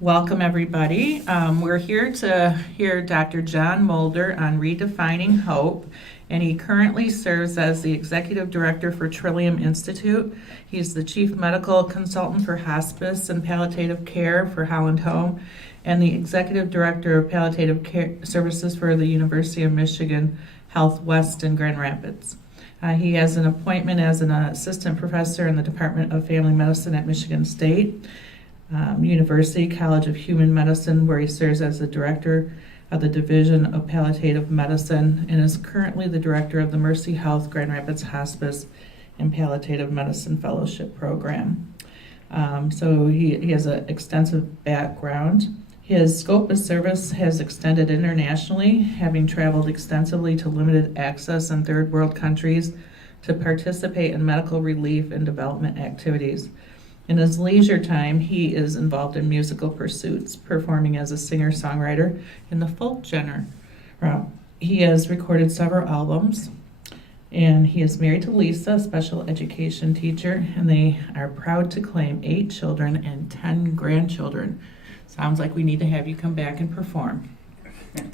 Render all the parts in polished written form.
Welcome, everybody. We're here to hear Dr. John Mulder on Redefining Hope, and he currently serves as the Executive Director for Trillium Institute. He's the Chief Medical Consultant for Hospice and Palliative Care for Holland Home, and the Executive Director of Palliative Care Services for the University of Michigan Health West in Grand Rapids. He has an appointment as an assistant professor in the Department of Family Medicine at Michigan State University College of Human Medicine, where he serves as the director of the Division of Palliative Medicine and is currently the director of the Mercy Health Grand Rapids Hospice and Palliative Medicine Fellowship Program. So he has an extensive background. His scope of service has extended internationally, having traveled extensively to limited access and third world countries to participate in medical relief and development activities. In his leisure time, he is involved in musical pursuits, performing as a singer-songwriter in the folk genre. He has recorded several albums, and he is married to Lisa, a special education teacher, and they are proud to claim 8 children and 10 grandchildren. Sounds like we need to have you come back and perform.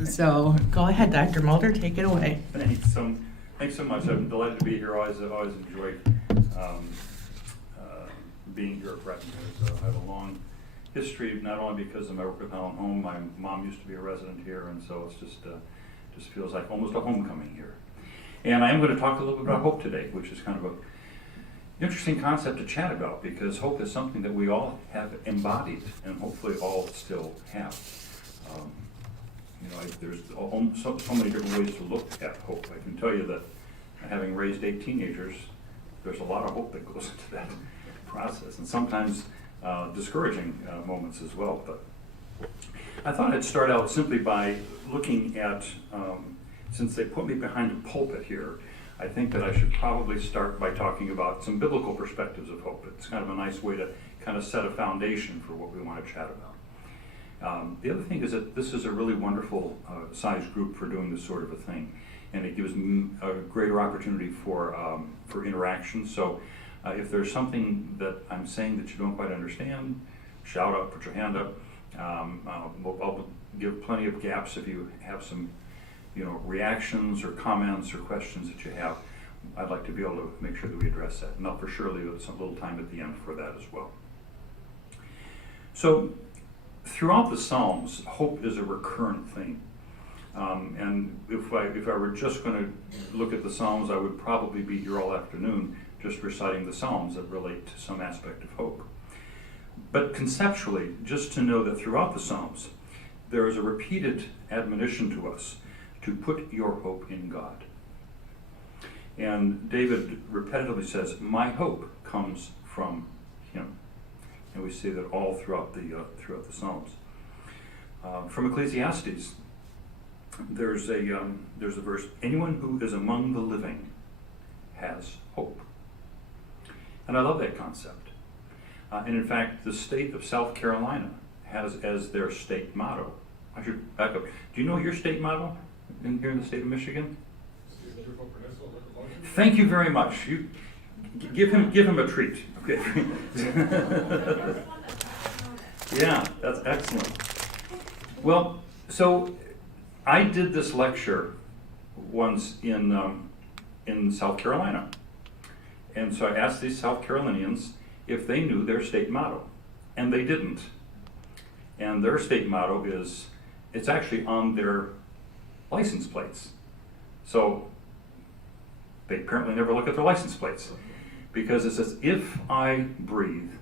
So go ahead, Dr. Mulder, take it away. Thanks so much. I'm delighted to be here. Always enjoyed being here at Breton. I have a long history, not only because of my work with Holland Home. My mom used to be a resident here, and so it's just feels like almost a homecoming here. And I am going to talk a little bit about hope today, which is kind of an interesting concept to chat about, because hope is something that we all have embodied, and hopefully all still have. There's so many different ways to look at hope. I can tell you that having raised 8 teenagers, there's a lot of hope that goes into that process, and sometimes discouraging moments as well. But I thought I'd start out simply by looking at, since they put me behind a pulpit here, I think that I should probably start by talking about some biblical perspectives of hope. It's kind of a nice way to kind of set a foundation for what we want to chat about. The other thing is that this is a really wonderful sized group for doing this sort of a thing, and it gives a greater opportunity for interaction. So if there's something that I'm saying that you don't quite understand, shout out, put your hand up. I'll give plenty of gaps if you have some reactions or comments or questions that you have. I'd like to be able to make sure that we address that. And I'll for sure leave some little time at the end for that as well. So throughout the Psalms, hope is a recurrent theme. And if I were just going to look at the Psalms, I would probably be here all afternoon just reciting the Psalms that relate to some aspect of hope. But conceptually, just to know that throughout the Psalms, there is a repeated admonition to us to put your hope in God. And David repetitively says, my hope comes from him. And we see that all throughout the Psalms. From Ecclesiastes, there's a verse, anyone who is among the living has hope. And I love that concept. And in fact, the state of South Carolina has as their state motto. I should back up. Do you know your state motto here in the state of Michigan? Thank you very much. You give him a treat. Okay. Yeah, that's excellent. Well, so I did this lecture once in South Carolina. And so I asked these South Carolinians if they knew their state motto, and they didn't. And their state motto is, it's actually on their license plates. So they apparently never look at their license plates, because it says, if I breathe,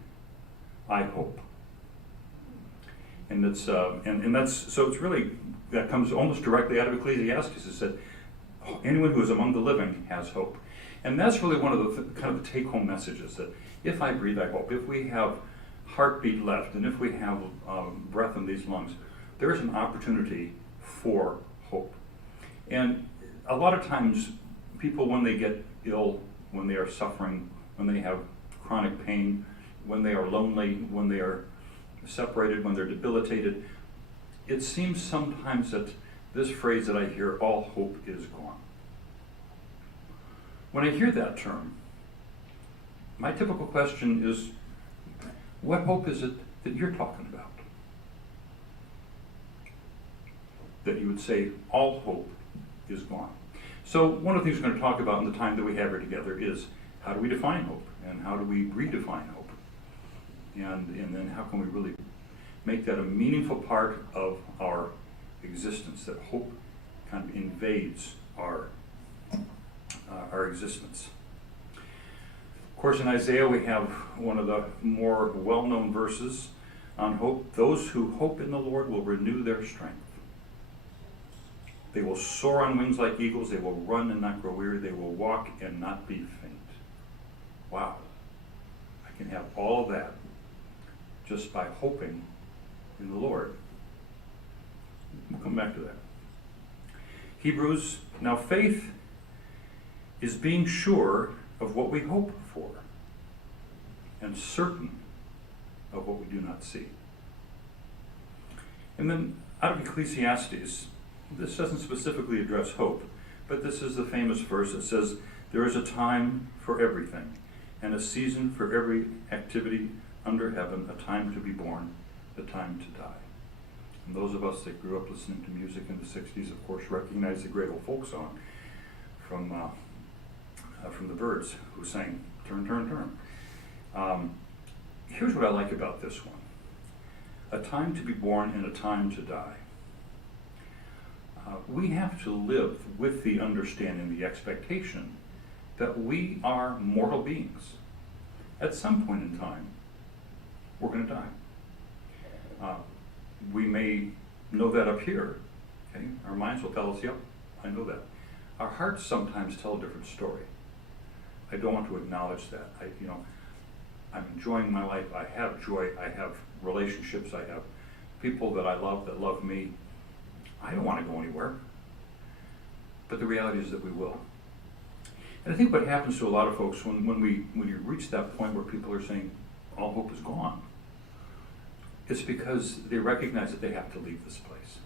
I hope. And it's and that's, so it's really, that comes almost directly out of Ecclesiastes. It said, anyone who is among the living has hope. And that's really one of the kind of the take-home messages, that if I breathe, I hope. If we have heartbeat left, and if we have breath in these lungs, there's an opportunity for hope. And a lot of times, people, when they get ill, when they are suffering, when they have chronic pain, when they are lonely, when they are separated, when they're debilitated, it seems sometimes that this phrase that I hear, all hope is gone. When I hear that term, my typical question is, what hope is it that you're talking about? that you would say all hope is gone. So one of the things we're going to talk about in the time that we have here together is how do we define hope, and how do we redefine hope, and then how can we really make that a meaningful part of our existence, that hope kind of invades our existence. Of course, in Isaiah we have one of the more well-known verses on hope. Those who hope in the Lord will renew their strength. They will soar on wings like eagles. They will run and not grow weary. They will walk and not be faint. Wow. I can have all of that just by hoping in the Lord. We'll come back to that. Hebrews, now faith is being sure of what we hope for and certain of what we do not see. And then out of Ecclesiastes, this doesn't specifically address hope, but this is the famous verse that says, there is a time for everything, and a season for every activity under heaven, a time to be born, a time to die. And those of us that grew up listening to music in the 60s, of course, recognize the great old folk song from the Byrds, who sang, Turn, Turn, Turn. Here's what I like about this one. A time to be born and a time to die. We have to live with the understanding, the expectation that we are mortal beings. At some point in time, we're going to die. We may know that up here. Okay? Our minds will tell us, yep, I know that. Our hearts sometimes tell a different story. I don't want to acknowledge that. I'm enjoying my life. I have joy. I have relationships. I have people that I love that love me. I don't want to go anywhere. But the reality is that we will. And I think what happens to a lot of folks when you reach that point where people are saying all hope is gone, it's because they recognize that they have to leave this place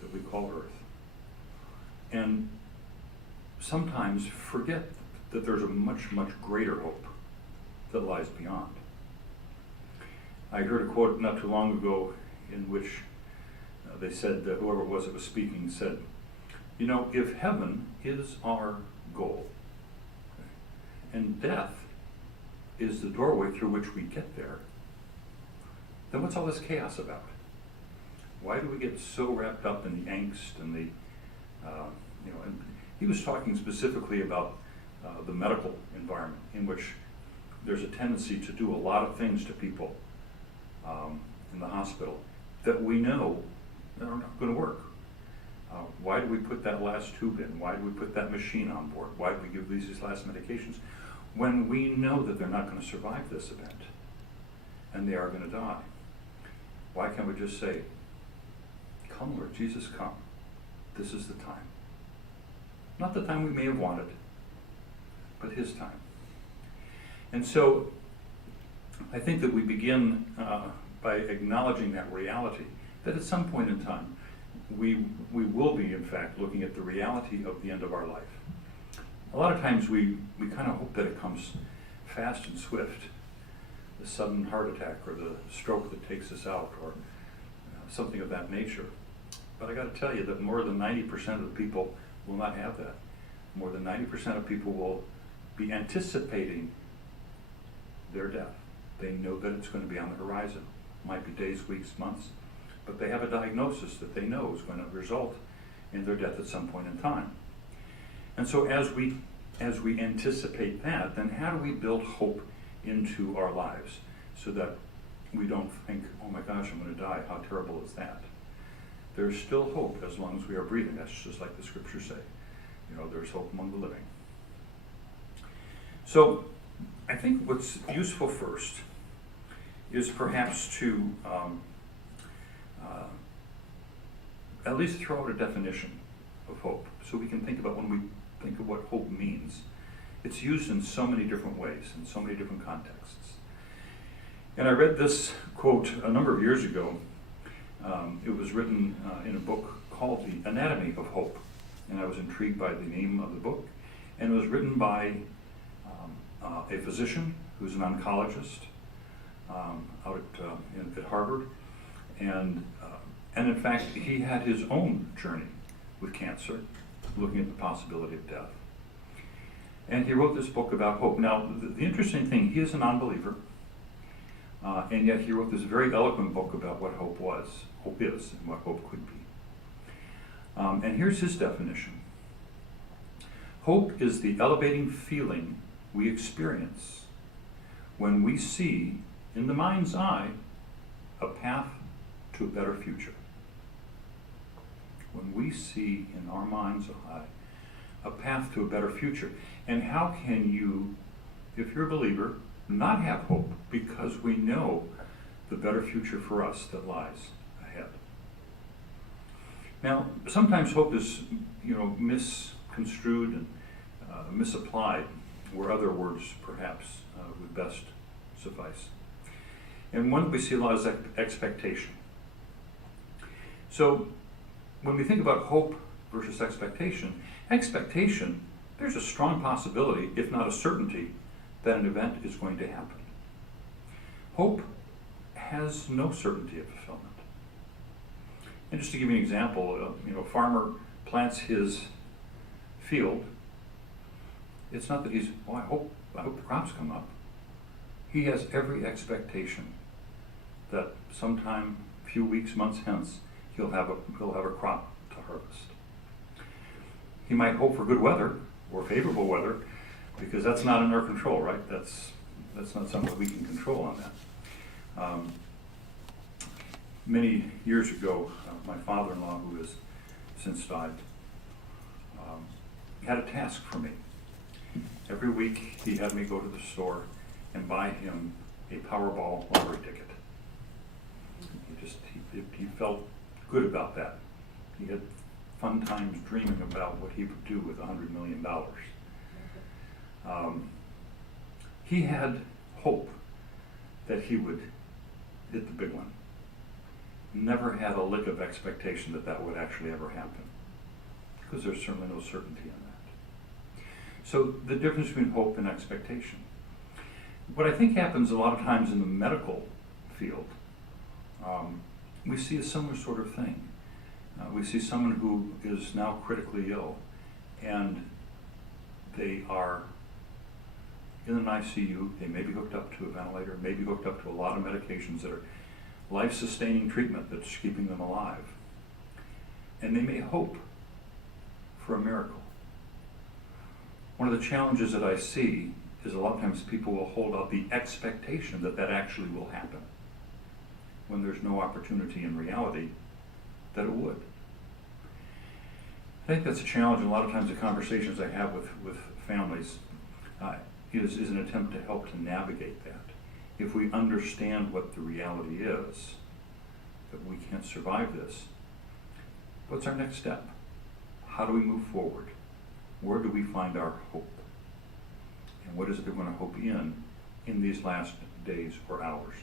that we call Earth. And sometimes forget that there's a much, much greater hope that lies beyond. I heard a quote not too long ago in which they said, whoever it was that was speaking said, if heaven is our goal, and death is the doorway through which we get there, then what's all this chaos about? Why do we get so wrapped up in the angst and the, and he was talking specifically about the medical environment in which there's a tendency to do a lot of things to people in the hospital that we know are not going to work. Why do we put that last tube in? Why do we put that machine on board? Why do we give these last medications? When we know that they're not going to survive this event and they are going to die. Why can't we just say, come Lord Jesus, come. This is the time. Not the time we may have wanted, but his time. And so I think that we begin by acknowledging that reality, that at some point in time, we will be, in fact, looking at the reality of the end of our life. A lot of times we kind of hope that it comes fast and swift, the sudden heart attack or the stroke that takes us out or something of that nature. But I got to tell you that more than 90% of the people will not have that. More than 90% of people will be anticipating their death. They know that it's going to be on the horizon. It might be days, weeks, months, but they have a diagnosis that they know is going to result in their death at some point in time. And so as we anticipate that, then how do we build hope into our lives so that we don't think, oh my gosh, I'm going to die, how terrible is that? There's still hope as long as we are breathing. That's just like the scriptures say. There's hope among the living. So I think what's useful first is perhaps to at least throw out a definition of hope so we can think about when we think of what hope means. It's used in so many different ways, in so many different contexts. And I read this quote a number of years ago. It was written in a book called The Anatomy of Hope, and I was intrigued by the name of the book. And it was written by a physician who's an oncologist out at Harvard. And And in fact, he had his own journey with cancer, looking at the possibility of death. And he wrote this book about hope. Now, the interesting thing, he is a non-believer, and yet he wrote this very eloquent book about what hope is, and what hope could be. And here's his definition. Hope is the elevating feeling we experience when we see, in the mind's eye, a path to a better future. When we see in our mind's eye a path to a better future. And how can you, if you're a believer, not have hope? Because we know the better future for us that lies ahead. Now, sometimes hope is, misconstrued and misapplied, where other words perhaps would best suffice. And one that we see a lot is expectation. So, when we think about hope versus expectation, there's a strong possibility, if not a certainty, that an event is going to happen. Hope has no certainty of fulfillment. And just to give you an example, a farmer plants his field. It's not that I hope the crops come up. He has every expectation that sometime, a few weeks, months hence, he'll have a crop to harvest. He might hope for good weather or favorable weather, because that's not in our control, right? That's not something we can control on that. Many years ago, my father-in-law, who has since died, had a task for me. Every week he had me go to the store and buy him a Powerball lottery ticket. He felt good about that. He had fun times dreaming about what he would do with $100 million. He had hope that he would hit the big one. Never had a lick of expectation that would actually ever happen, because there's certainly no certainty in that. So the difference between hope and expectation. What I think happens a lot of times in the medical field, we see a similar sort of thing. We see someone who is now critically ill, and they are in an ICU. They may be hooked up to a ventilator, may be hooked up to a lot of medications that are life-sustaining treatment that's keeping them alive. And they may hope for a miracle. One of the challenges that I see is a lot of times people will hold out the expectation that actually will happen, when there's no opportunity in reality that it would. I think that's a challenge, and a lot of times the conversations I have with families is an attempt to help to navigate that. If we understand what the reality is, that we can't survive this, what's our next step? How do we move forward? Where do we find our hope? And what is it that we're going to hope in these last days or hours?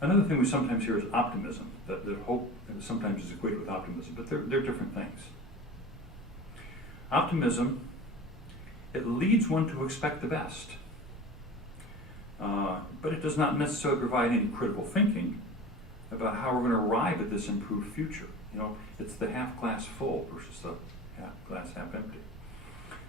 Another thing we sometimes hear is optimism, that hope sometimes is equated with optimism, but they're different things. Optimism, it leads one to expect the best, but it does not necessarily provide any critical thinking about how we're going to arrive at this improved future. It's the half glass full versus the glass half empty.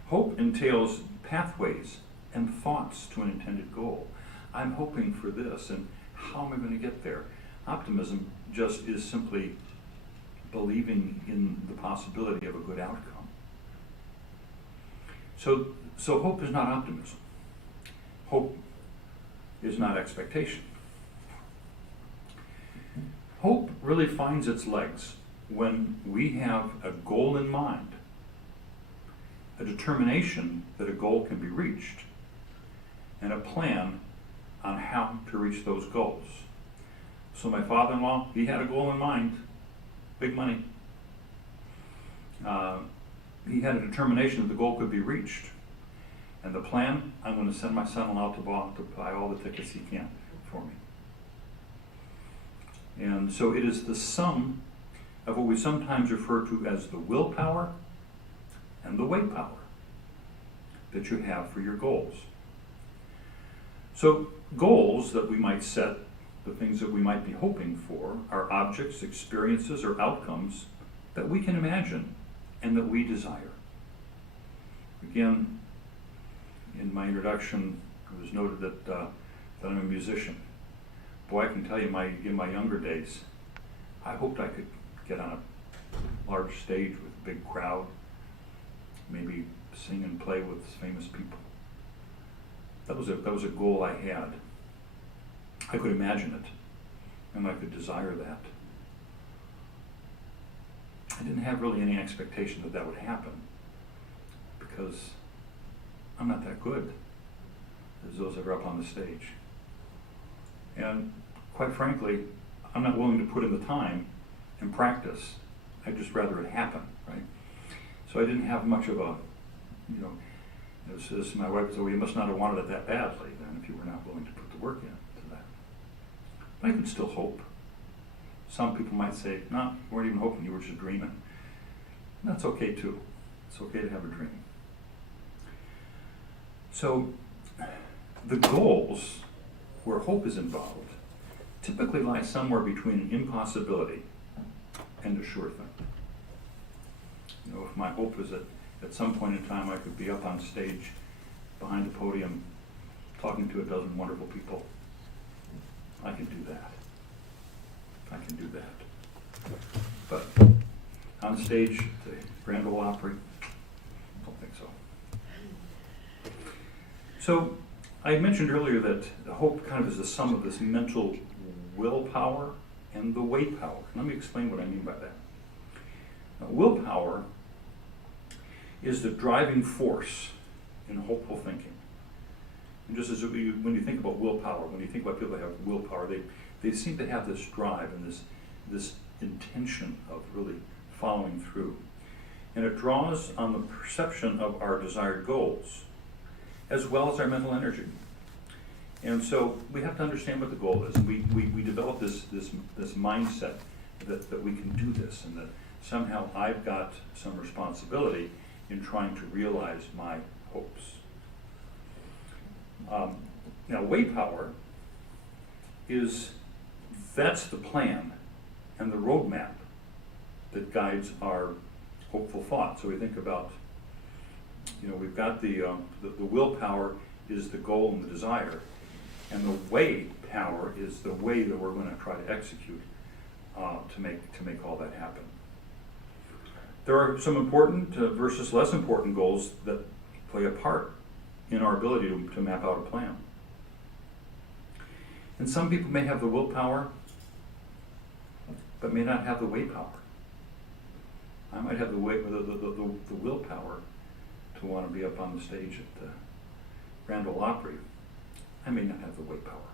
Hope entails pathways and thoughts to an intended goal. I'm hoping for this, and how am I going to get there? Optimism just is simply believing in the possibility of a good outcome. So hope is not optimism. Hope is not expectation. Hope really finds its legs when we have a goal in mind, a determination that a goal can be reached, and a plan on how to reach those goals. So my father-in-law, he had a goal in mind, big money. He had a determination that the goal could be reached. And the plan, I'm going to send my son-in-law to buy all the tickets he can for me. And so it is the sum of what we sometimes refer to as the willpower and the way power that you have for your goals. So goals that we might set the things that we might be hoping for, are objects, experiences, or outcomes that we can imagine and that we desire. Again, in my introduction, it was noted that I'm a musician. Boy, I can tell you, in my younger days, I hoped I could get on a large stage with a big crowd, maybe sing and play with famous people. That was a goal I had. I could imagine it, and I could desire that. I didn't have really any expectation that would happen, because I'm not that good as those that are up on the stage. And quite frankly, I'm not willing to put in the time and practice. I'd just rather it happen, right? So I didn't have much of a, as my wife said, well, you must not have wanted it that badly then if you were not willing to put the work into that. But I could still hope. Some people might say, no, you weren't even hoping, you were just dreaming. And that's okay too. It's okay to have a dream. So the goals where hope is involved typically lie somewhere between an impossibility and a sure thing. If my hope is that at some point in time I could be up on stage behind the podium talking to a dozen wonderful people, I can do that. I can do that. But on stage at the Grand Ole Opry, I don't think so. So I mentioned earlier that hope kind of is the sum of this mental willpower and the way power. Let me explain what I mean by that. Now, willpower is the driving force in hopeful thinking. And just as when you think about willpower, when you think about people that have willpower, they seem to have this drive and this intention of really following through. And it draws on the perception of our desired goals, as well as our mental energy. And so we have to understand what the goal is. We develop this mindset that we can do this, and that somehow I've got some responsibility in trying to realize my hopes. Now, way power that's the plan and the roadmap that guides our hopeful thought. So we think about, we've got the willpower is the goal and the desire, and the way power is the way that we're going to try to execute to make all that happen. There are some important versus less important goals that play a part in our ability to map out a plan. And some people may have the willpower, but may not have the way power. I might have the willpower to want to be up on the stage at the Grand Ole Opry. I may not have the way power.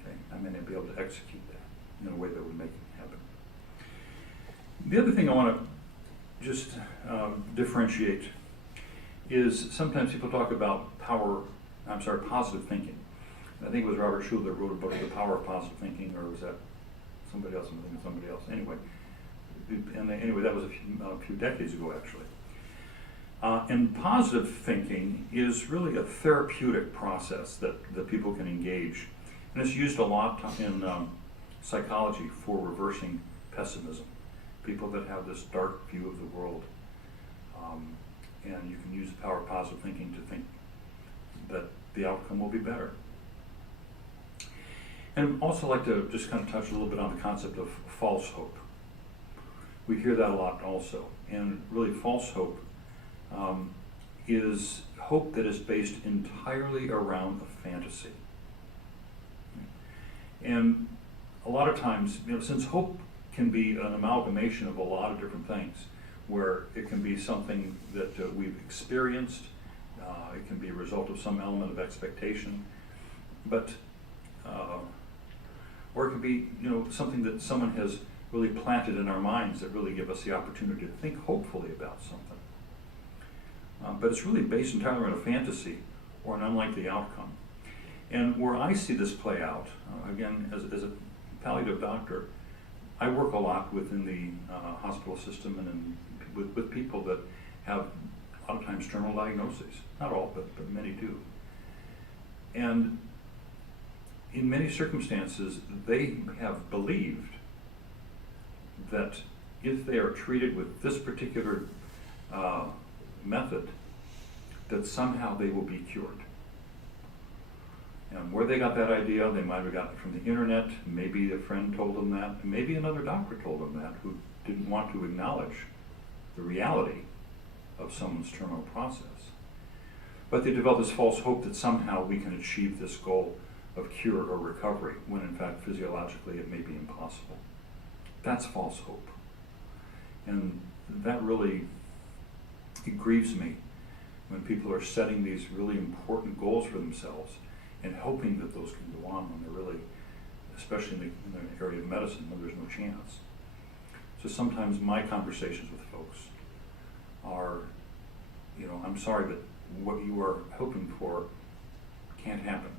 Okay, I may not be able to execute that in a way that would make it happen. The other thing I want to just differentiate is sometimes people talk about positive thinking. I think it was Robert Schuller that wrote a book, The Power of Positive Thinking, or was that somebody else? I'm thinking of somebody else. Anyway, that was a few decades ago, actually. And positive thinking is really a therapeutic process that people can engage. And it's used a lot in psychology for reversing pessimism. People that have this dark view of the world. And you can use the power of positive thinking to think that the outcome will be better. And I'd also like to just kind of touch a little bit on the concept of false hope. We hear that a lot also. And really, false hope is hope that is based entirely around a fantasy. And a lot of times, since hope can be an amalgamation of a lot of different things, where it can be something that we've experienced, it can be a result of some element of expectation, but or it can be something that someone has really planted in our minds that really give us the opportunity to think hopefully about something. But it's really based entirely on a fantasy or an unlikely outcome. And where I see this play out, again, as a palliative doctor, I work a lot within the hospital system and with people that have a lot of times terminal diagnoses. Not all, but many do. And in many circumstances, they have believed that if they are treated with this particular method, that somehow they will be cured. And where they got that idea, they might have gotten it from the internet, maybe a friend told them that, maybe another doctor told them that, who didn't want to acknowledge the reality of someone's terminal process. But they develop this false hope that somehow we can achieve this goal of cure or recovery, when in fact physiologically it may be impossible. That's false hope. And that really, it grieves me when people are setting these really important goals for themselves and hoping that those can go on when they're really, especially in the area of medicine, when there's no chance. So sometimes my conversations with folks are, I'm sorry, but what you are hoping for can't happen.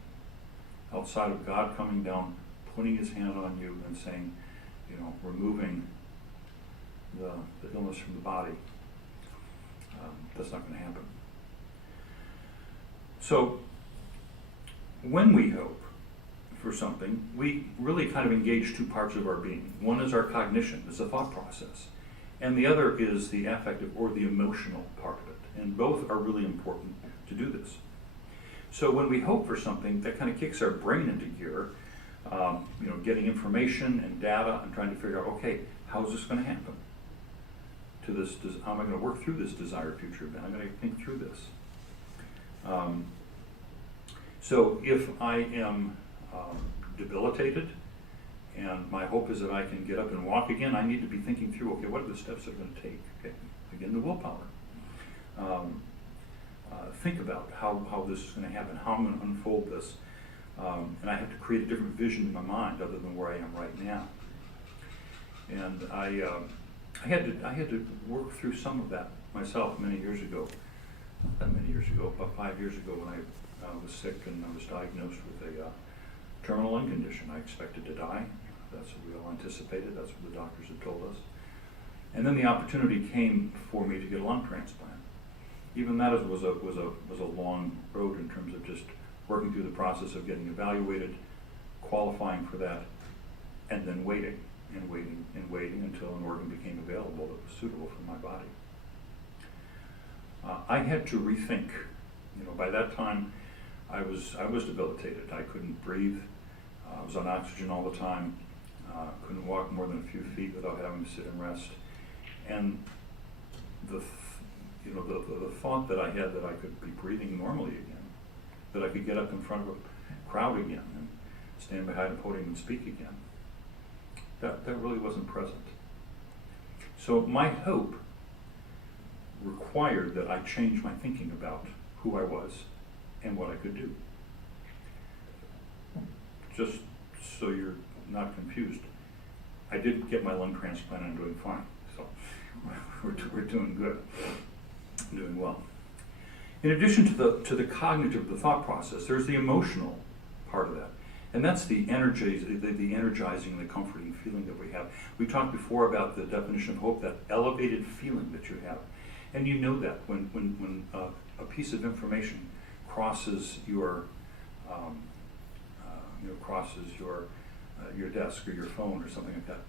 Outside of God coming down, putting his hand on you and saying, removing the illness from the body, that's not going to happen. So when we hope for something, we really kind of engage two parts of our being. One is our cognition, is the thought process, and the other is the affective or the emotional part of it. And both are really important to do this. So when we hope for something, that kind of kicks our brain into gear, getting information and data and trying to figure out, okay, how is this going to happen? How am I going to work through this desired future event? I'm going to think through this. So if I am debilitated and my hope is that I can get up and walk again, I need to be thinking through, okay, what are the steps that I'm going to take? Okay, again, the willpower. Think about how this is going to happen, how I'm going to unfold this. And I have to create a different vision in my mind other than where I am right now. And I had to work through some of that myself many years ago. Not many years ago, about 5 years ago, when I was sick and I was diagnosed with a terminal lung condition. I expected to die. That's what we all anticipated. That's what the doctors had told us. And then the opportunity came for me to get a lung transplant. Even that was a long road in terms of just working through the process of getting evaluated, qualifying for that, and then waiting until an organ became available that was suitable for my body. I had to rethink. By that time, I was debilitated. I couldn't breathe. I was on oxygen all the time. Couldn't walk more than a few feet without having to sit and rest. And the thought that I had that I could be breathing normally again, that I could get up in front of a crowd again and stand behind a podium and speak again, that really wasn't present. So my hope required that I change my thinking about who I was and what I could do. Just so you're not confused, I did get my lung transplant and I'm doing fine. So we're doing good, doing well. In addition to the cognitive, the thought process, there's the emotional part of that. And that's the energizing, the comforting feeling that we have. We talked before about the definition of hope, that elevated feeling that you have. And you know that when a piece of information crosses your your desk or your phone or something like that,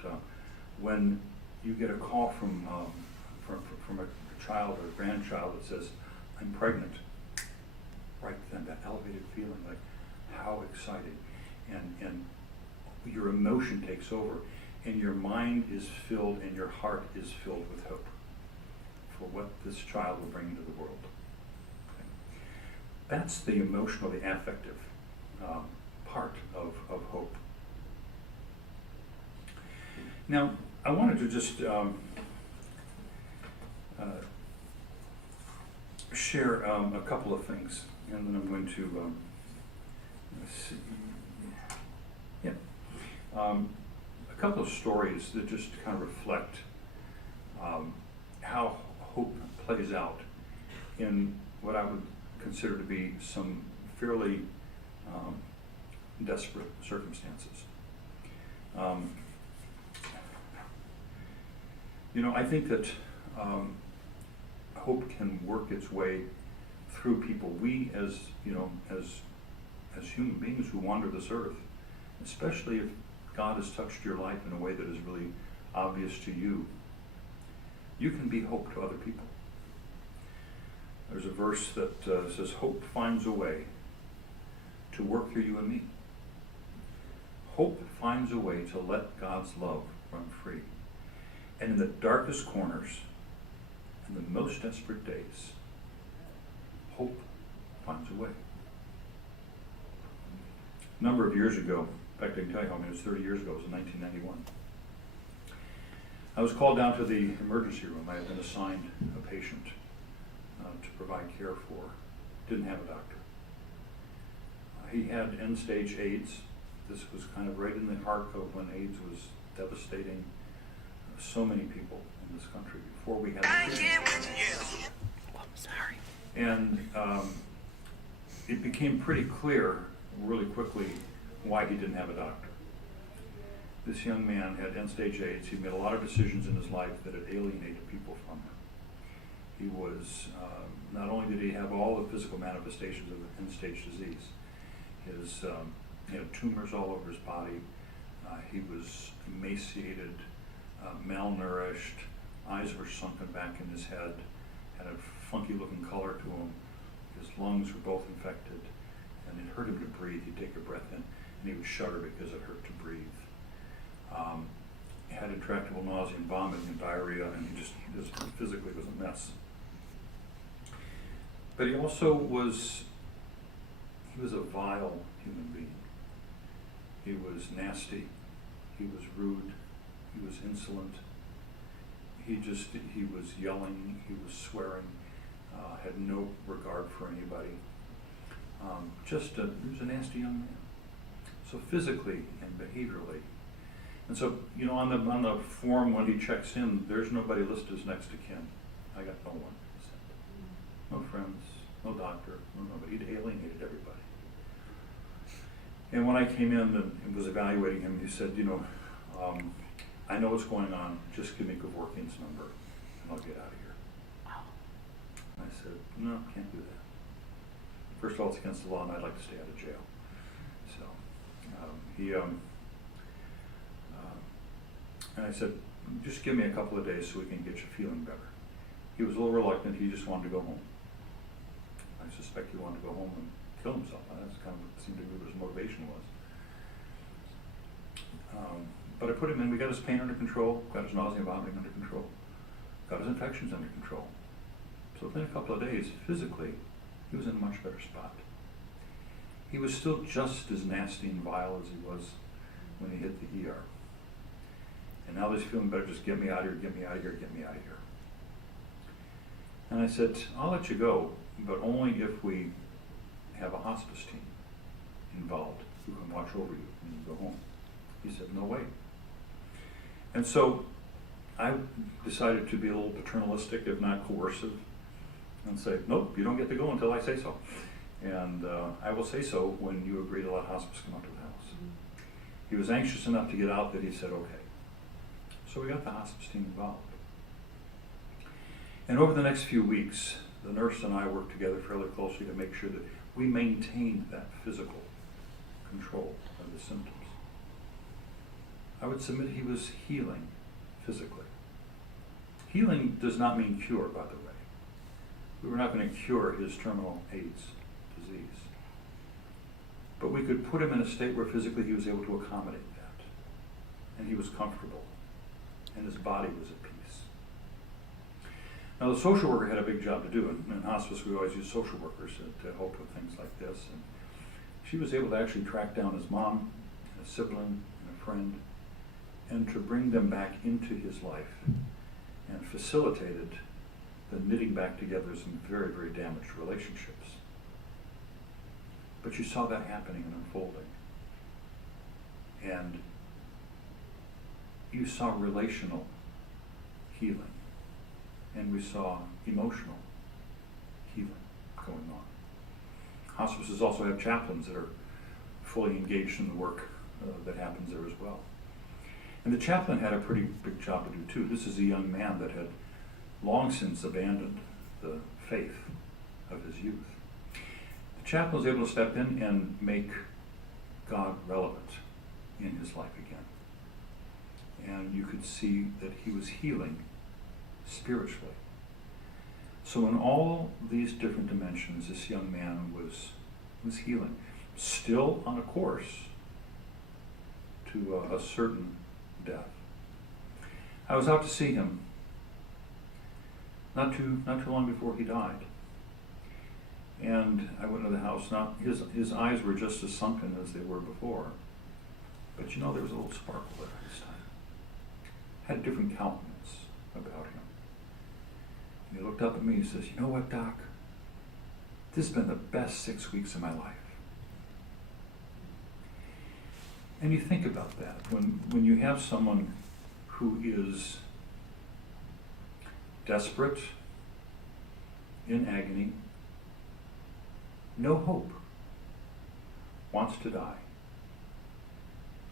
when you get a call from a child or a grandchild that says, "I'm pregnant," right then that elevated feeling, like how exciting, and your emotion takes over, and your mind is filled and your heart is filled with hope for what this child will bring into the world. Okay. That's the emotional, the affective part of hope. Now, I wanted to just share a couple of things, and then I'm going to see. Yeah, a couple of stories that just kind of reflect how hope plays out in what I would consider to be some fairly desperate circumstances. I think that hope can work its way through people. We, as human beings who wander this earth, especially if God has touched your life in a way that is really obvious to you, you can be hope to other people. There's a verse that says, hope finds a way to work through you and me. Hope finds a way to let God's love run free. And in the darkest corners, in the most desperate days, hope finds a way. A number of years ago, in fact I can tell you how many, it was 30 years ago, it was in 1991. I was called down to the emergency room. I had been assigned a patient to provide care for. Didn't have a doctor. He had end-stage AIDS. This was kind of right in the heart of when AIDS was devastating so many people in this country before we had the treatment. Sorry. And it became pretty clear really quickly why he didn't have a doctor. This young man had end-stage AIDS. He made a lot of decisions in his life that had alienated people from him. He was, not only did he have all the physical manifestations of end-stage disease, he had tumors all over his body. He was emaciated, malnourished, eyes were sunken back in his head, had a funky looking color to him. His lungs were both infected, and it hurt him to breathe. He'd take a breath in, and he would shudder because it hurt to breathe. He had intractable nausea and vomiting and diarrhea, and he just physically was a mess. But he also was a vile human being. He was nasty, he was rude, he was insolent, he was yelling, he was swearing, had no regard for anybody. He was a nasty young man. So physically and behaviorally. And so, on the form when he checks in, there's nobody listed as next to kin. I got no one. No friends, no doctor, no nobody. He'd alienated everybody. And when I came in and was evaluating him, he said, I know what's going on. Just give me Kevorkian's number, and I'll get out of here. I said, no, can't do that. First of all, it's against the law, and I'd like to stay out of jail. So and I said, just give me a couple of days so we can get you feeling better. He was a little reluctant. He just wanted to go home. I suspect he wanted to go home and kill himself. That's kind of what seemed to be what his motivation was. But I put him in. We got his pain under control, got his nausea and vomiting under control, got his infections under control. So within a couple of days, physically, he was in a much better spot. He was still just as nasty and vile as he was when he hit the ER. And now that he's feeling better, just get me out of here, get me out of here, get me out of here. And I said, I'll let you go, but only if we have a hospice team involved who can watch over you when you go home. He said, no way. And so I decided to be a little paternalistic, if not coercive, and say, nope, you don't get to go until I say so. And I will say so when you agree to let hospice come up to the house. He was anxious enough to get out that he said, okay. So we got the hospice team involved. And over the next few weeks, the nurse and I worked together fairly closely to make sure that we maintained that physical control of the symptoms. I would submit he was healing physically. Healing does not mean cure, by the way. We were not going to cure his terminal AIDS disease. But we could put him in a state where physically he was able to accommodate that. And he was comfortable. And his body was at peace. Now the social worker had a big job to do. In hospice we always use social workers to help with things like this. And she was able to actually track down his mom, and a sibling, and a friend, and to bring them back into his life and facilitated the knitting back together some very, very damaged relationships. But you saw that happening and unfolding. And you saw relational healing. And we saw emotional healing going on. Hospices also have chaplains that are fully engaged in the work that happens there as well. And the chaplain had a pretty big job to do too. This is a young man that had long since abandoned the faith of his youth. The chaplain was able to step in and make God relevant in his life again. And you could see that he was healing spiritually. So in all these different dimensions, this young man was healing, still on a course to a certain death. I was out to see him not too long before he died. And I went into the house. Now, his eyes were just as sunken as they were before. But there was a little sparkle there this time. Had a different countenance about him. And he looked up at me and he says, "You know what, Doc? This has been the best 6 weeks of my life." And you think about that. When you have someone who is desperate, in agony, no hope, wants to die.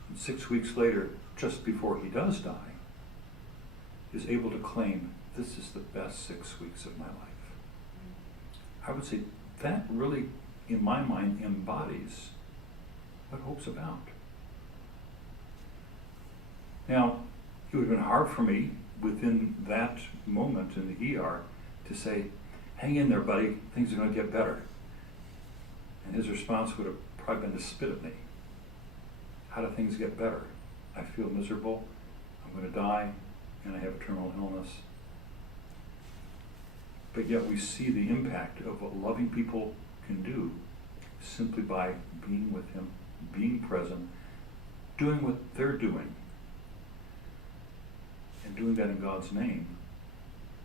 And 6 weeks later, just before he does die, is able to claim, "This is the best 6 weeks of my life." I would say that really, in my mind, embodies what hope's about. Now, it would have been hard for me within that moment in the ER to say, "Hang in there, buddy, things are going to get better." And his response would have probably been to spit at me. "How do things get better? I feel miserable, I'm going to die, and I have a terminal illness." But yet we see the impact of what loving people can do simply by being with him, being present, doing what they're doing. And doing that in God's name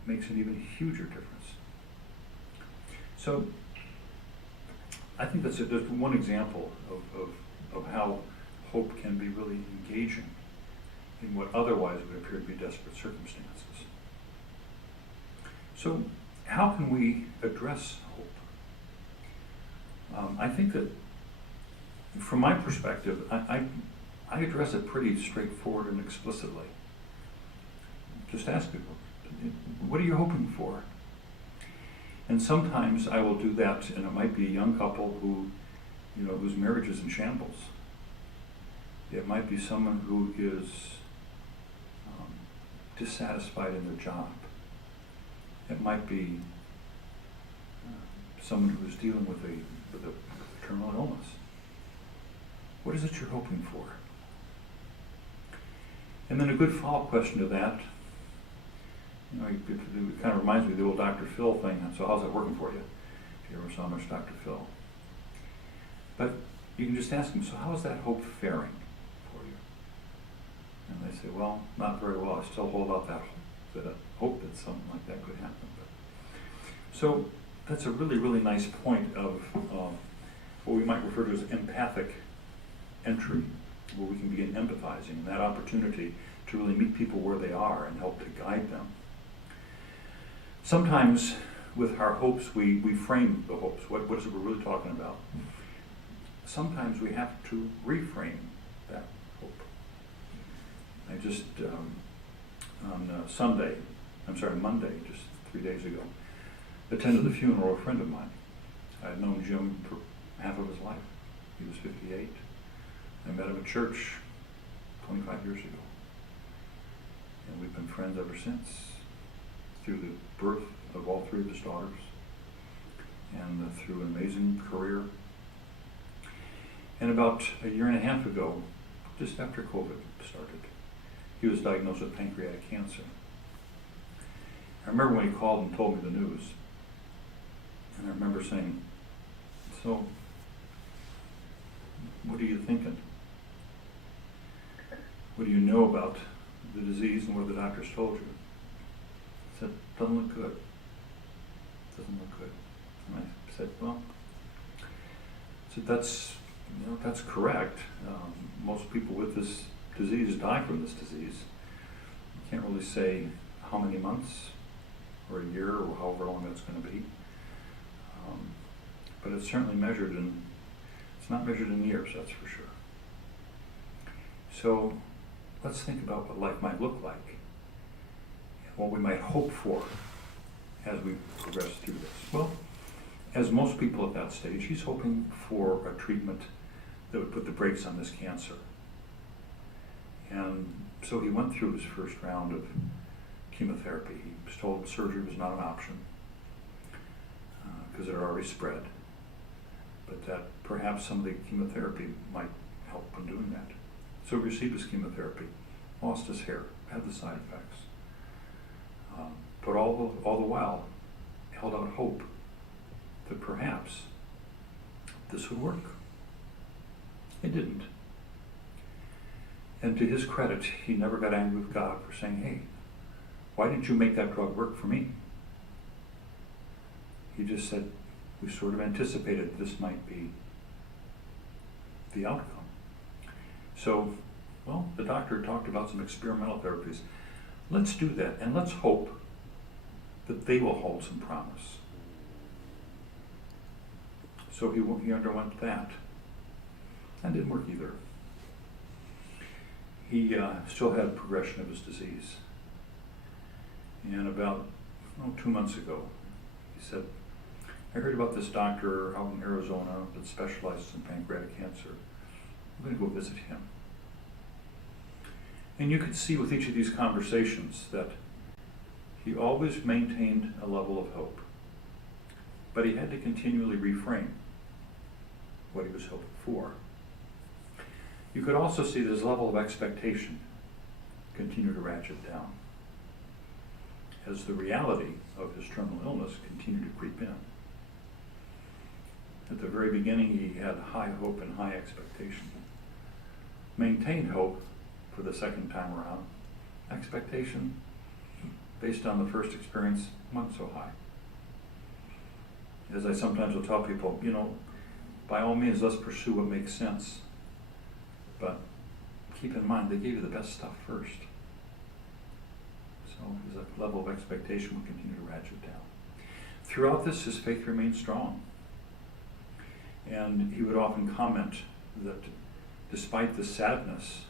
makes an even huger difference. So I think that's one example of how hope can be really engaging in what otherwise would appear to be desperate circumstances. So how can we address hope? I think that from my perspective, I address it pretty straightforward and explicitly. Just ask people, "What are you hoping for?" And sometimes I will do that, and it might be a young couple whose marriage is in shambles. It might be someone who is dissatisfied in their job. It might be someone who is dealing with a terminal illness. What is it you're hoping for? And then a good follow-up question to that, it kind of reminds me of the old Dr. Phil thing. So how's that working for you? If you ever saw much Dr. Phil. But you can just ask them, "So how is that hope faring for you?" And they say, "Well, not very well. I still hold out that hope that something like that could happen." So that's a really, really nice point of what we might refer to as empathic entry, where we can begin empathizing, and that opportunity to really meet people where they are and help to guide them. Sometimes with our hopes, we frame the hopes. What is it we're really talking about? Sometimes we have to reframe that hope. I just, on Monday, just 3 days ago, attended the funeral of a friend of mine. I had known Jim for half of his life. He was 58. I met him at church 25 years ago. And we've been friends ever since, through the birth of all three of his daughters, and through an amazing career. And about a year and a half ago, just after COVID started, he was diagnosed with pancreatic cancer. I remember when he called and told me the news, and I remember saying, "So, what are you thinking? What do you know about the disease and what the doctors told you?" I said, "Doesn't look good. Doesn't look good." And I said, "Well," that's correct. Most people with this disease die from this disease. You can't really say how many months or a year or however long that's going to be. But it's certainly it's not measured in years, that's for sure. So let's think about what life might look like and what we might hope for as we progress through this. Well, as most people at that stage, he's hoping for a treatment that would put the brakes on this cancer. And so he went through his first round of chemotherapy. He was told surgery was not an option because it had already spread, but that perhaps some of the chemotherapy might help in doing that. So he received his chemotherapy, lost his hair, had the side effects, but all the while held out hope that perhaps this would work. It didn't. And to his credit, he never got angry with God for saying, hey, why didn't you make that drug work for me? He just said, we sort of anticipated this might be the outcome. So, well, the doctor talked about some experimental therapies. Let's do that, and let's hope that they will hold some promise. So he underwent that. That didn't work either. He still had progression of his disease. And about 2 months ago, he said, I heard about this doctor out in Arizona that specializes in pancreatic cancer. I'm going to go visit him. And you could see with each of these conversations that he always maintained a level of hope. But he had to continually reframe what he was hoping for. You could also see that his level of expectation continued to ratchet down as the reality of his terminal illness continued to creep in. At the very beginning, he had high hope and high expectation. Maintained hope for the second time around. Expectation, based on the first experience, wasn't so high. As I sometimes will tell people, by all means, let's pursue what makes sense. But keep in mind, they gave you the best stuff first. So his level of expectation will continue to ratchet down. Throughout this, his faith remained strong. And he would often comment that despite the sadness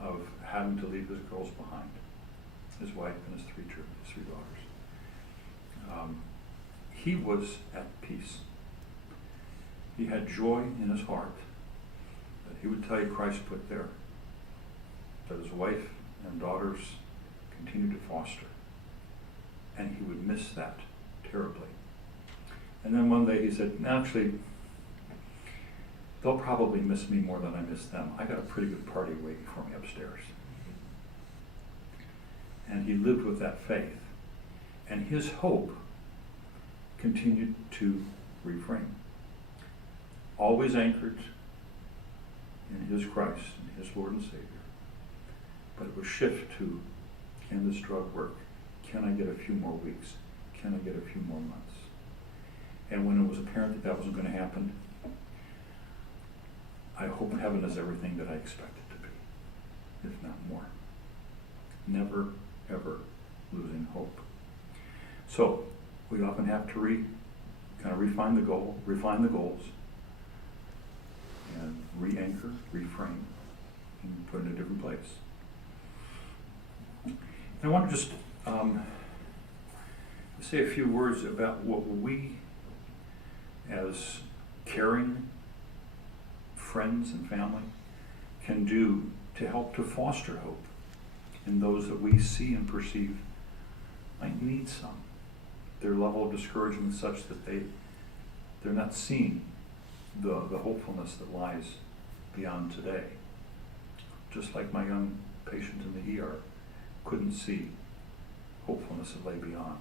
of having to leave his girls behind, his wife and his three daughters, he was at peace. He had joy in his heart that he would tell you Christ put there, that his wife and daughters continued to foster, and he would miss that terribly. And then one day he said, actually, they'll probably miss me more than I miss them. I got a pretty good party waiting for me upstairs. And he lived with that faith. And his hope continued to reframe. Always anchored in his Christ, in his Lord and Savior. But it would shift to, can this drug work? Can I get a few more weeks? Can I get a few more months? And when it was apparent that that wasn't going to happen, I hope heaven is everything that I expect it to be, if not more. Never, ever losing hope. So, we often have to kind of refine the goals, and re-anchor, reframe, and put it in a different place. And I want to just say a few words about what we, as caring friends and family, can do to help to foster hope in those that we see and perceive might need some. Their level of discouragement is such that they're not seeing the hopefulness that lies beyond today. Just like my young patient in the ER couldn't see hopefulness that lay beyond.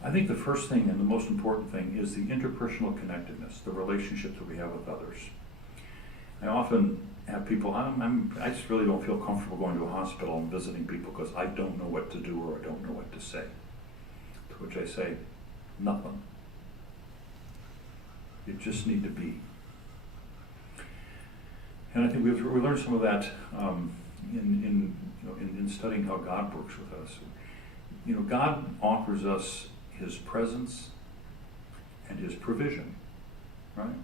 I think the first thing and the most important thing is the interpersonal connectedness, the relationships that we have with others. I often have people, I just really don't feel comfortable going to a hospital and visiting people because I don't know what to do or I don't know what to say. To which I say, nothing. You just need to be. And I think we learned some of that in studying how God works with us. God offers us His presence and His provision, right?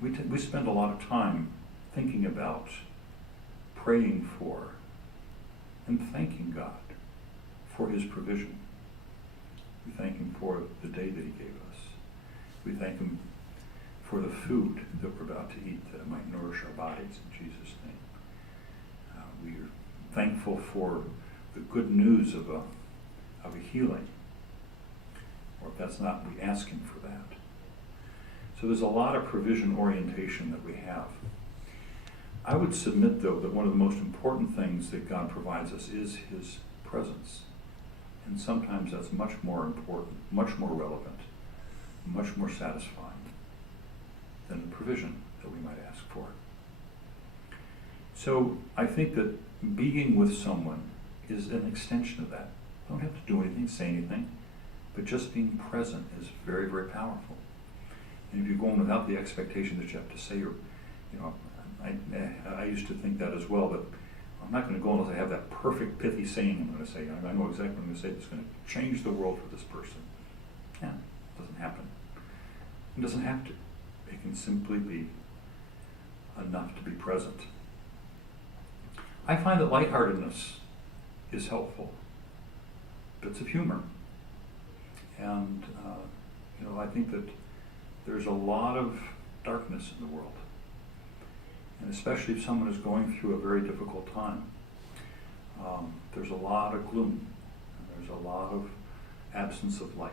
We spend a lot of time thinking about, praying for, and thanking God for His provision. We thank Him for the day that He gave us. We thank Him for the food that we're about to eat, that it might nourish our bodies in Jesus' name. We are thankful for the good news of a healing, or if that's not, we ask Him for that. So there's a lot of provision orientation that we have. I would submit, though, that one of the most important things that God provides us is His presence. And sometimes that's much more important, much more relevant, much more satisfying than the provision that we might ask for. So I think that being with someone is an extension of that. Don't have to do anything, say anything, but just being present is very, very powerful. And if you're going without the expectation that you have to say, I used to think that as well, but I'm not going to go unless I have that perfect pithy saying I'm going to say. I know exactly what I'm going to say that's going to change the world for this person. Yeah, it doesn't happen. It doesn't have to. It can simply be enough to be present. I find that lightheartedness is helpful. Bits of humor. And, I think that there's a lot of darkness in the world. And especially if someone is going through a very difficult time. There's a lot of gloom. There's a lot of absence of light.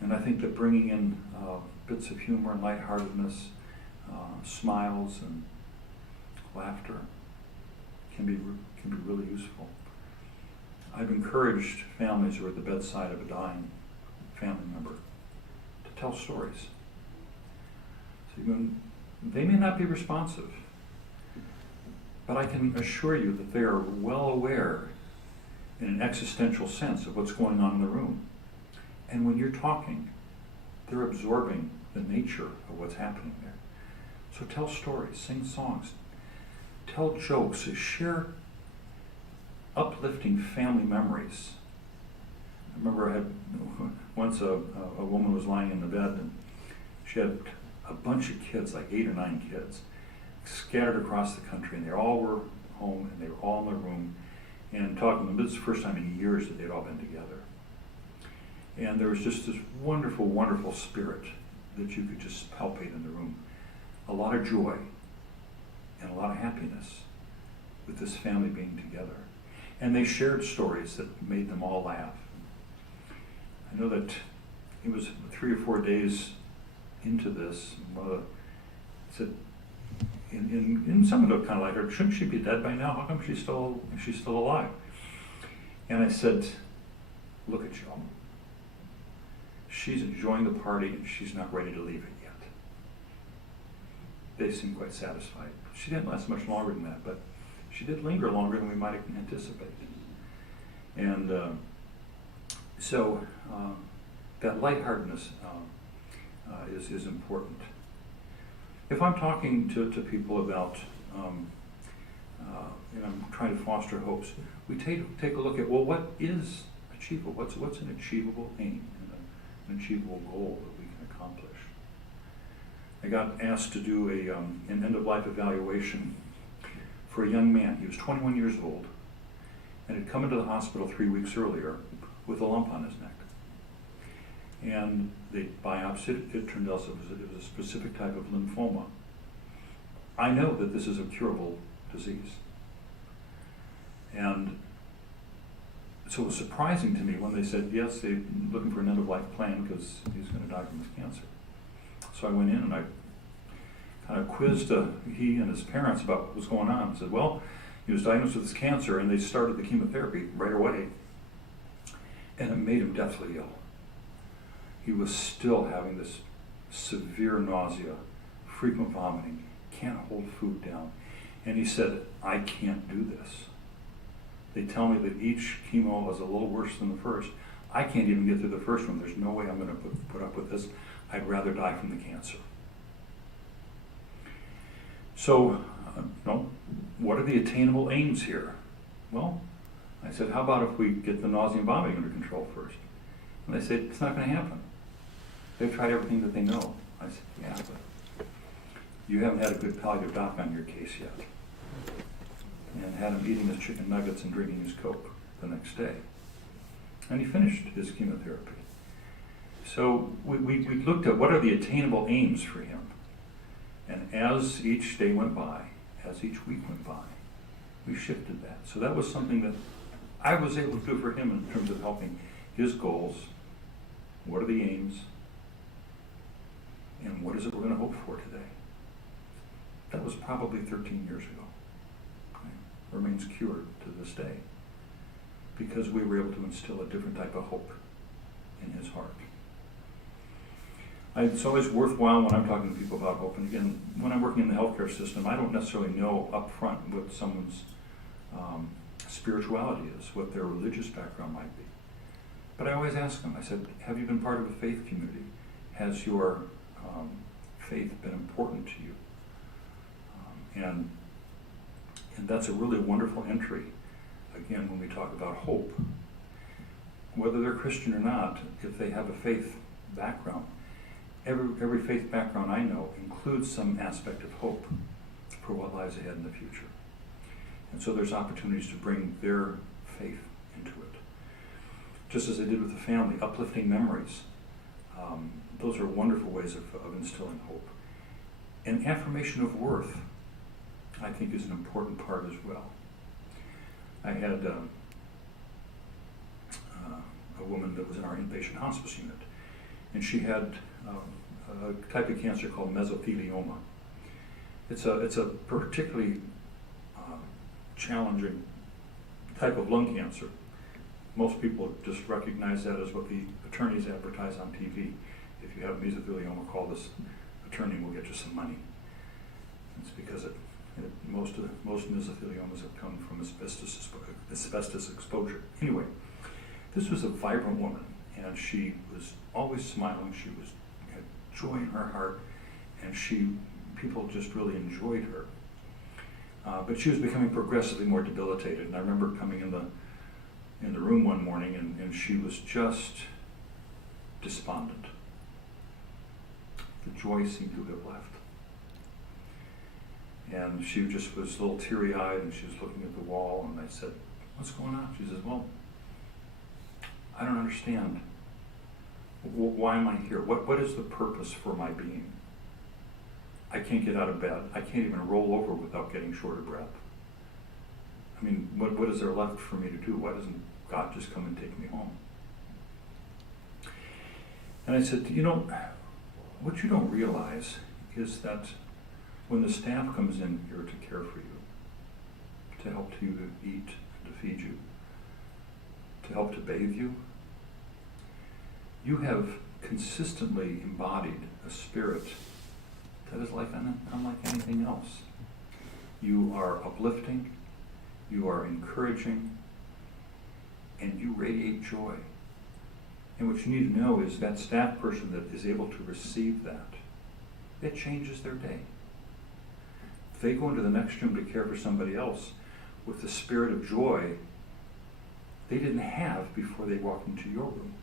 And I think that bringing in bits of humor and lightheartedness, smiles and laughter can be really useful. I've encouraged families who are at the bedside of a dying family member to tell stories. So they may not be responsive, but I can assure you that they are well aware in an existential sense of what's going on in the room. And when you're talking, they're absorbing the nature of what's happening there. So tell stories, sing songs, tell jokes, share uplifting family memories. I remember I had once a woman was lying in the bed and she had a bunch of kids, like 8 or 9 kids, scattered across the country, and they all were home and they were all in their room and talking to them. This is the first time in years that they'd all been together. And there was just this wonderful, wonderful spirit that you could just palpate in the room. A lot of joy and a lot of happiness with this family being together. And they shared stories that made them all laugh. I know that it was 3 or 4 days into this, said, in some of the kind of like her, shouldn't she be dead by now? How come she's still alive? And I said, look at Jill. She's enjoying the party and she's not ready to leave it yet. They seem quite satisfied. She didn't last much longer than that, but she did linger longer than we might have anticipated. And so that lightheartedness is important. If I'm talking to people about, and I'm trying to foster hopes, we take a look at, well, what is achievable? What's an achievable aim and an achievable goal that we can accomplish? I got asked to do an end-of-life evaluation for a young man. He was 21 years old and had come into the hospital 3 weeks earlier with a lump on his neck. And they biopsied it. It turned out it was a specific type of lymphoma. I know that this is a curable disease. And so it was surprising to me when they said, yes, they're looking for an end-of-life plan because he's going to die from his cancer. So I went in and I kind of quizzed he and his parents about what was going on. I said, well, he was diagnosed with this cancer and they started the chemotherapy right away. And it made him deathly ill. He was still having this severe nausea, frequent vomiting, can't hold food down. And he said, I can't do this. They tell me that each chemo is a little worse than the first. I can't even get through the first one. There's no way I'm going to put up with this. I'd rather die from the cancer. So, what are the attainable aims here? Well, I said, how about if we get the nausea and vomiting under control first? And they said, it's not going to happen. They've tried everything that they know. I said, yeah, but you haven't had a good palliative doc on your case yet. And had him eating his chicken nuggets and drinking his Coke the next day. And he finished his chemotherapy. So we looked at what are the attainable aims for him. And as each day went by, as each week went by, we shifted that. So that was something that I was able to do for him in terms of helping his goals. What are the aims? And what is it we're going to hope for today? That was probably 13 years ago. Okay? Remains cured to this day. Because we were able to instill a different type of hope in his heart. It's always worthwhile when I'm talking to people about hope. And again, when I'm working in the healthcare system, I don't necessarily know up front what someone's spirituality is, what their religious background might be. But I always ask them, I said, have you been part of a faith community? Has your faith been important to you? And that's a really wonderful entry, again, when we talk about hope. Whether they're Christian or not, if they have a faith background, every faith background I know includes some aspect of hope for what lies ahead in the future. And so there's opportunities to bring their faith into it. Just as I did with the family, uplifting memories. Those are wonderful ways of instilling hope. And affirmation of worth, I think, is an important part as well. I had a woman that was in our inpatient hospice unit, and she had a type of cancer called mesothelioma. It's a particularly challenging type of lung cancer. Most people just recognize that as what the attorneys advertise on TV. If you have mesothelioma, call this attorney, we'll get you some money. It's because most mesotheliomas have come from asbestos exposure. Anyway, this was a vibrant woman, and she was always smiling. She had joy in her heart, and people just really enjoyed her. But she was becoming progressively more debilitated, and I remember coming in the room one morning, and she was just despondent. The joy seemed to have left. And she just was a little teary-eyed, and she was looking at the wall, and I said, what's going on? She says, well, I don't understand. Why am I here? What is the purpose for my being? I can't get out of bed. I can't even roll over without getting short of breath. I mean, what is there left for me to do? Why doesn't God just come and take me home? And I said, what you don't realize is that when the staff comes in here to care for you, to help you to eat, to feed you, to help to bathe you, you have consistently embodied a spirit that is unlike anything else. You are uplifting, you are encouraging, and you radiate joy. And what you need to know is that staff person that is able to receive that, it changes their day. If they go into the next room to care for somebody else with the spirit of joy they didn't have before they walked into your room.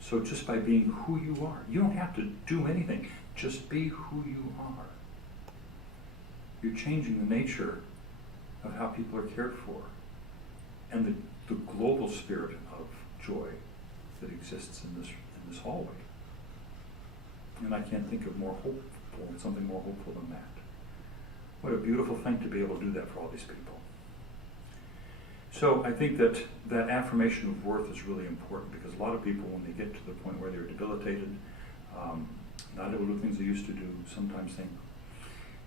So just by being who you are, you don't have to do anything. Just be who you are. You're changing the nature of how people are cared for and the global spirit of joy that exists in this hallway. And I can't think of something more hopeful than that. What a beautiful thing to be able to do that for all these people. So I think that affirmation of worth is really important, because a lot of people, when they get to the point where they're debilitated, not able to do things they used to do, sometimes think,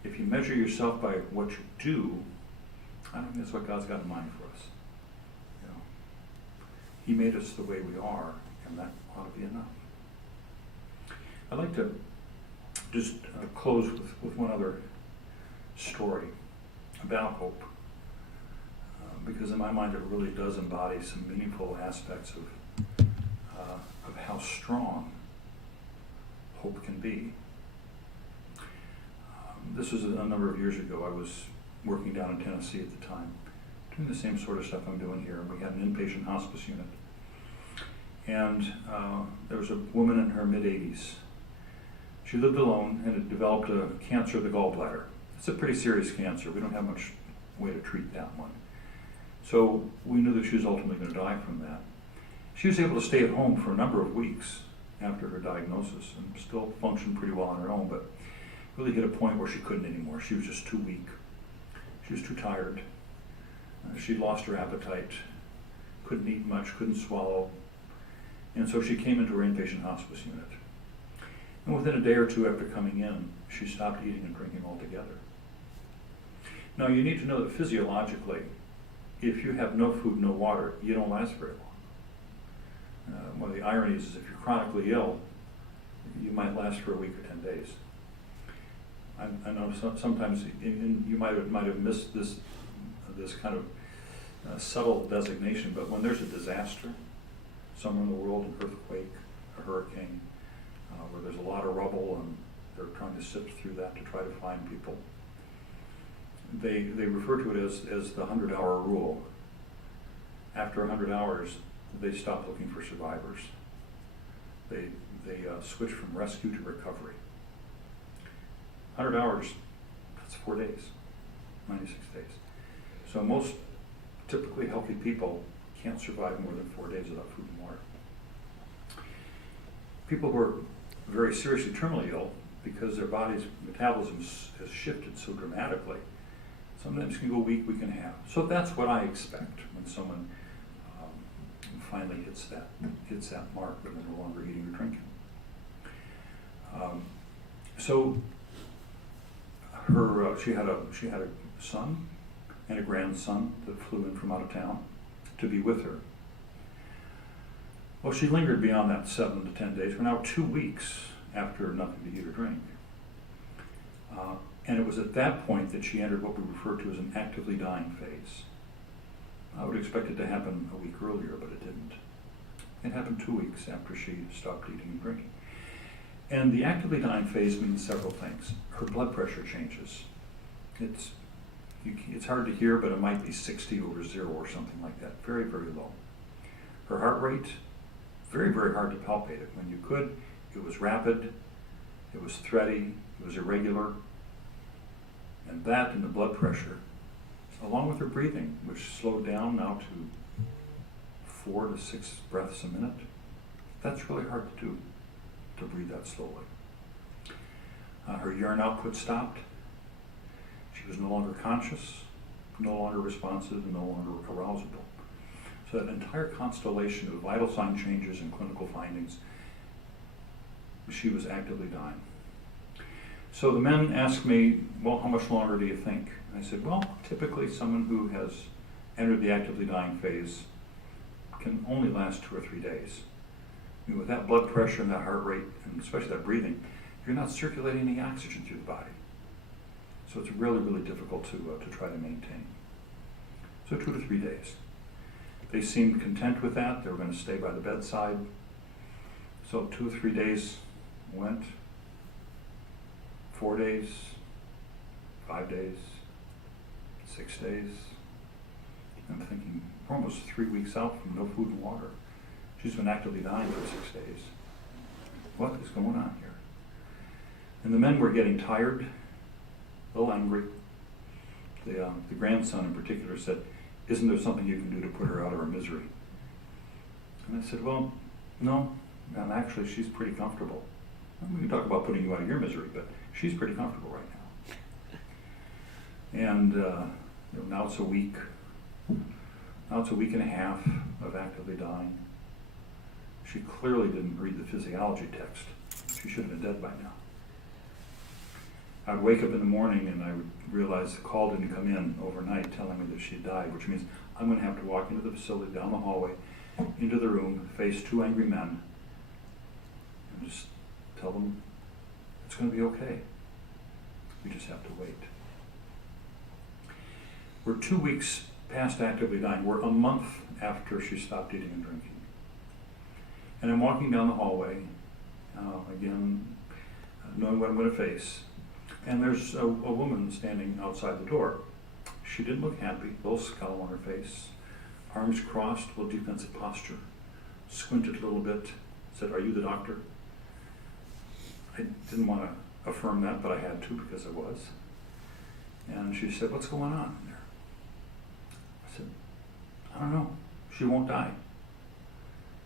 if you measure yourself by what you do, I don't think that's what God's got in mind for us. He made us the way we are, and that ought to be enough. I'd like to just close with one other story about hope, because in my mind it really does embody some meaningful aspects of how strong hope can be. This was a number of years ago. I was working down in Tennessee at the time, doing the same sort of stuff I'm doing here. We had an inpatient hospice unit. And there was a woman in her mid-80s. She lived alone and had developed a cancer of the gallbladder. It's a pretty serious cancer. We don't have much way to treat that one. So we knew that she was ultimately going to die from that. She was able to stay at home for a number of weeks after her diagnosis and still functioned pretty well on her own, but really hit a point where she couldn't anymore. She was just too weak. She was too tired. She'd lost her appetite, couldn't eat much, couldn't swallow, and so she came into her inpatient hospice unit. And within a day or two after coming in, she stopped eating and drinking altogether. Now you need to know that physiologically, if you have no food, no water, you don't last very long. One of the ironies is if you're chronically ill, you might last for a week or 10 days. I know sometimes you might have missed this kind of subtle designation, but when there's a disaster somewhere in the world, an earthquake, a hurricane, where there's a lot of rubble and they're trying to sift through that to try to find people, they refer to it as the 100-hour rule. After 100 hours, they stop looking for survivors. They switch from rescue to recovery. 100 hours, that's 4 days, 96 days. So most typically healthy people can't survive more than 4 days without food and water. People who are very seriously terminally ill, because their body's metabolism has shifted so dramatically, sometimes can go a week, week and a half. So that's what I expect when someone finally hits that mark when they're no longer eating or drinking. So she had a son and a grandson that flew in from out of town to be with her. Well, she lingered beyond that 7 to 10 days. We're now 2 weeks after nothing to eat or drink. And it was at that point that she entered what we refer to as an actively dying phase. I would expect it to happen a week earlier, but it didn't. It happened 2 weeks after she stopped eating and drinking. And the actively dying phase means several things. Her blood pressure changes. It's hard to hear, but it might be 60 over 0 or something like that. Very, very low. Her heart rate, very, very hard to palpate it. When you could, it was rapid, it was thready, it was irregular. And that and the blood pressure, along with her breathing, which slowed down now to 4 to 6 breaths a minute, that's really hard to do, to breathe that slowly. Her urine output stopped. She was no longer conscious, no longer responsive, and no longer arousable. So that entire constellation of vital sign changes and clinical findings, she was actively dying. So the men asked me, well, how much longer do you think? And I said, well, typically someone who has entered the actively dying phase can only last 2 or 3 days. I mean, with that blood pressure and that heart rate, and especially that breathing, you're not circulating any oxygen through the body. So it's really, really difficult to try to maintain. So 2 to 3 days. They seemed content with that. They were going to stay by the bedside. So 2 or 3 days went. 4 days, 5 days, 6 days. I'm thinking, we're almost 3 weeks out from no food and water. She's been actively dying for 6 days. What is going on here? And the men were getting tired, a little angry. The grandson in particular said, isn't there something you can do to put her out of her misery? And I said, well, no, and actually she's pretty comfortable. We can talk about putting you out of your misery, but she's pretty comfortable right now. And now it's a week. Now it's a week and a half of actively dying. She clearly didn't read the physiology text. She should have been dead by now. I would wake up in the morning and I would realize the call didn't come in overnight telling me that she had died, which means I'm going to have to walk into the facility, down the hallway, into the room, face 2 angry men, and just tell them it's going to be okay. We just have to wait. We're 2 weeks past actively dying. We're a month after she stopped eating and drinking. And I'm walking down the hallway, again, knowing what I'm going to face. And there's a woman standing outside the door. She didn't look happy, a little scowl on her face, arms crossed, a little defensive posture, squinted a little bit, said, "Are you the doctor?" I didn't want to affirm that, but I had to because I was. And she said, "What's going on in there?" I said, "I don't know. She won't die."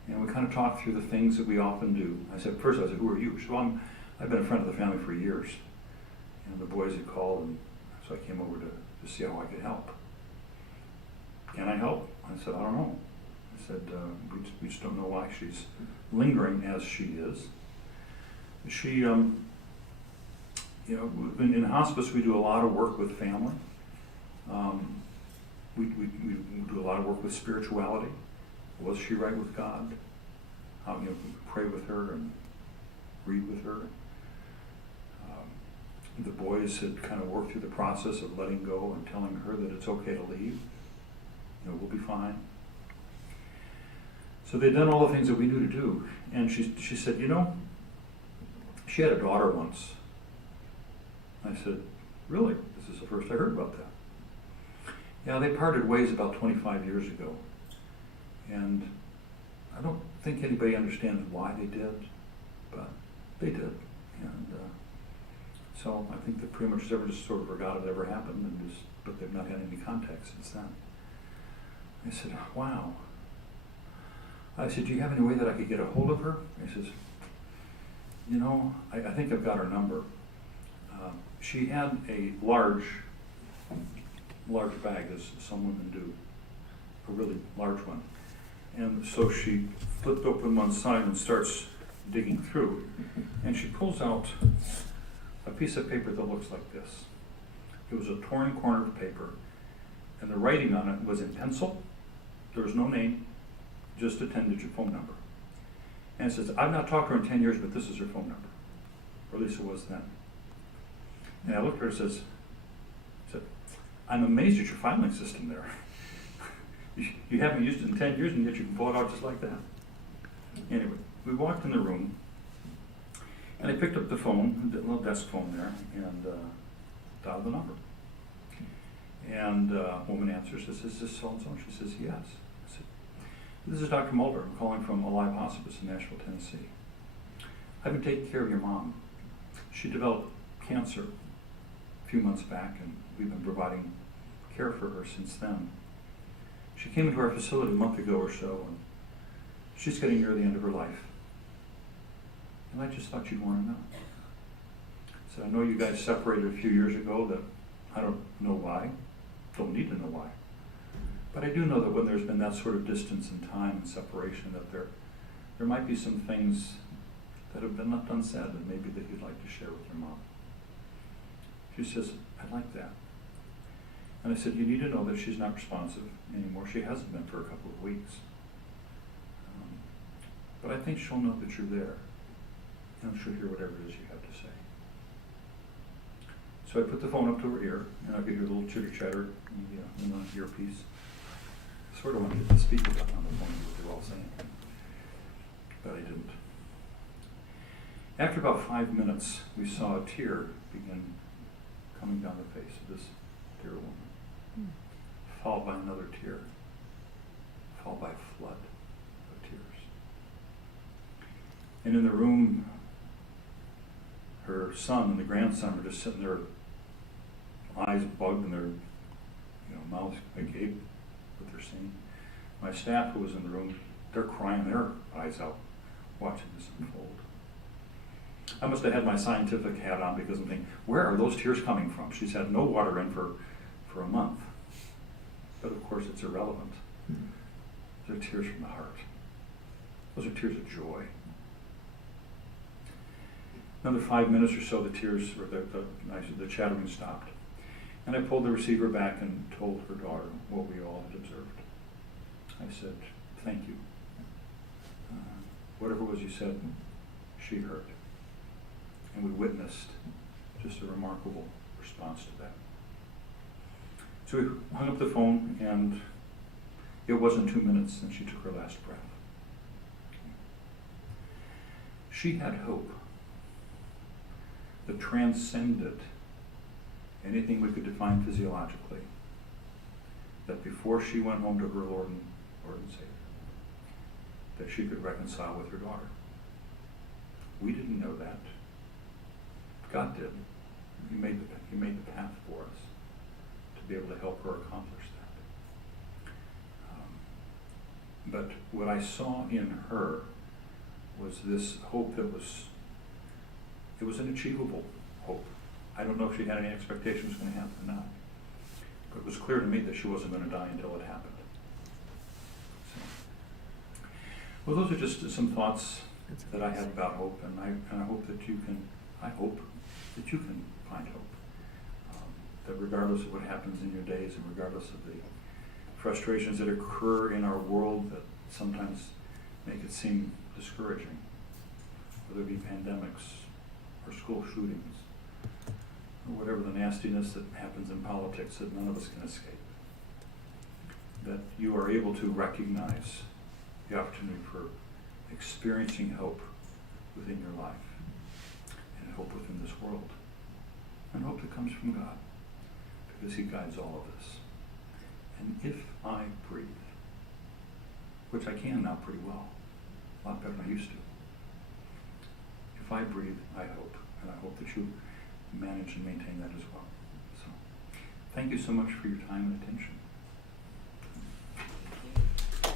And we kind of talked through the things that we often do. I said, who are you? She said, well, I've been a friend of the family for years. And the boys had called, and so I came over to see how I could help. Can I help? I said, I don't know. I said, we just don't know why she's lingering as she is. She, you know, in hospice we do a lot of work with family. We do a lot of work with spirituality. Was she right with God? How, you know, pray with her and read with her. The boys had kind of worked through the process of letting go and telling her that it's okay to leave. You know, we'll be fine. So they'd done all the things that we knew to do. And she said, you know, she had a daughter once. I said, really? This is the first I heard about that. Yeah, they parted ways about 25 years ago. And I don't think anybody understands why they did, but they did. And so I think that pretty much everyone just sort of forgot it ever happened, but they've not had any contact since then. I said, wow. I said, do you have any way that I could get a hold of her? He says, you know, I think I've got her number. She had a large bag, as some women do, a really large one. And so she flipped open one side and starts digging through. And she pulls out a piece of paper that looks like this. It was a torn corner of paper, and the writing on it was in pencil. There was no name, just a 10-digit phone number. And it says, I've not talked to her in 10 years, but this is her phone number. Or at least it was then. And I looked at her and said, I'm amazed at your filing system there. You haven't used it in 10 years, and yet you can pull it out just like that. Anyway, we walked in the room, and I picked up the phone, the little desk phone there, and dialed the number. And a woman answers, says, is this so-and-so? She says, yes. I said, this is Dr. Mulder. I'm calling from Alive Hospice in Nashville, Tennessee. I've been taking care of your mom. She developed cancer a few months back, and we've been providing care for her since then. She came into our facility a month ago or so, and she's getting near the end of her life. And I just thought you'd want to know. I said, I know you guys separated a few years ago, that I don't know why, don't need to know why. But I do know that when there's been that sort of distance in time and separation, that there might be some things that have been left unsaid that maybe that you'd like to share with your mom. She says, I'd like that. And I said, you need to know that she's not responsive anymore. She hasn't been for a couple of weeks. But I think she'll know that you're there, and she'll hear whatever it is you have to say. So I put the phone up to her ear, and I could hear a little chitter-chatter in the earpiece. I sort of wanted to speak about on the phone what they were all saying, but I didn't. After about 5 minutes, we saw a tear begin coming down the face of this dear woman, followed by another tear, followed by a flood of tears. And in the room, her son and the grandson are just sitting there, eyes bugged and their mouths agape what they're seeing. My staff who was in the room, they're crying their eyes out watching this unfold. I must have had my scientific hat on because I'm thinking, where are those tears coming from? She's had no water in for a month. But of course it's irrelevant. Those are tears from the heart. Those are tears of joy. Another 5 minutes or so, the tears, or the chattering stopped. And I pulled the receiver back and told her daughter what we all had observed. I said, thank you. Whatever it was you said, she heard. And we witnessed just a remarkable response to that. So we hung up the phone, and it wasn't 2 minutes and she took her last breath. She had hope that transcended anything we could define physiologically, that before she went home to her Lord and Savior, that she could reconcile with her daughter. We didn't know that. God did. He made the path for us to be able to help her accomplish that. But what I saw in her was this hope that it was an achievable hope. I don't know if she had any expectation it was going to happen or not. But it was clear to me that she wasn't going to die until it happened. So, well, those are just some thoughts that I have about hope, and I hope that you can, find hope. That regardless of what happens in your days, and regardless of the frustrations that occur in our world that sometimes make it seem discouraging, whether it be pandemics or school shootings or whatever the nastiness that happens in politics that none of us can escape, that you are able to recognize the opportunity for experiencing hope within your life, and hope within this world, and hope that comes from God, because He guides all of this. And if I breathe, which I can now pretty well, a lot better than I used to, if I breathe, I hope, and I hope that you manage and maintain that as well. So, thank you so much for your time and attention.